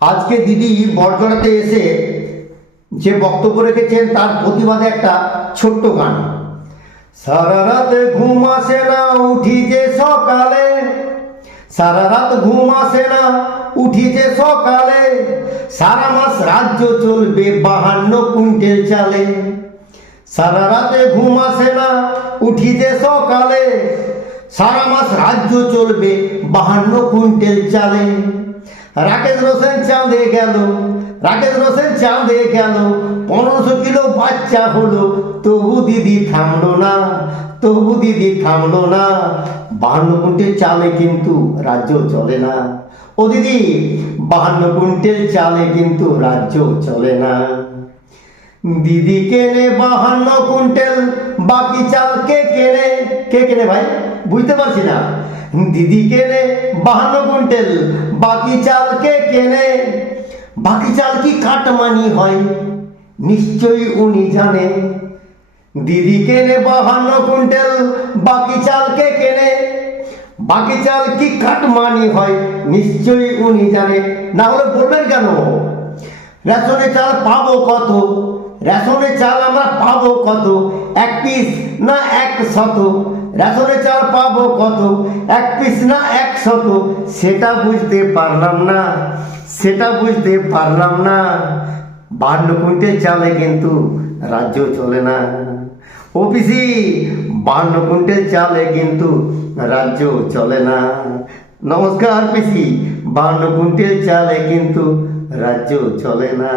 আজকে দিদি বরজড়াতে এসে যে বক্তব্য রেখেছেন তার প্রতিবাদে একটা ছোট্ট গান। সারা রাত ঘুম আসে না উঠি যে সকালে, সারা রাত ঘুম আসে না উঠি যে সকালে, সারা মাস রাজ্য চলবে 52 কুইন্টাল চালে। সারা রাতে ঘুম আসে না উঠি যে সকালে, সারা মাস রাজ্য চলবে 52 কুইন্টাল চালে। রাকেশ রোশন চাঁদে গেল, রাকেশ রোশন চাঁদে গেল, 1500 কিলো বাচ্চা হলো, তবু দিদি থামলো না, তবু দিদি থামলো না। 52 কুইন্টাল চালে কিন্তু রাজ্য চলে না। ও দিদি 52 কুইন্টাল চালে কিন্তু রাজ্য চলে না। দিদি কেনে 52 কুইন্টাল, বাকি চাল কে কেনে? কে কেনে ভাই? বুঝতে পারছি না। দিদি কেনে 52 কুইন্টাল, বাকি চাল কে কেনে? বাকি চাল কি কাটমানি হয়? নিশ্চয়ই উনি জানে। দিদি কেনে 52 কুইন্টাল, বাকি চাল কে কেনে? বাকি চাল কি কাটমানি হয়? নিশ্চয়ই উনি জানে। না হলে বলবেন কেন? রেশনে চাল পাবো কত? রেশনে চাল আমরা পাবো কত? 1 পিস না 100? রেশনে চাল পাবো কত? 1 পিস না 100? সেটা বুঝতে পারলাম না, সেটা বুঝতে পারলাম না। 52 কুইন্টাল চালে কিন্তু রাজ্য চলে না। ও পিসি 52 কুইন্টাল চালে কিন্তু রাজ্য চলে না। নমস্কার পিসি, 52 কুইন্টাল চালে কিন্তু রাজ্য চলে না।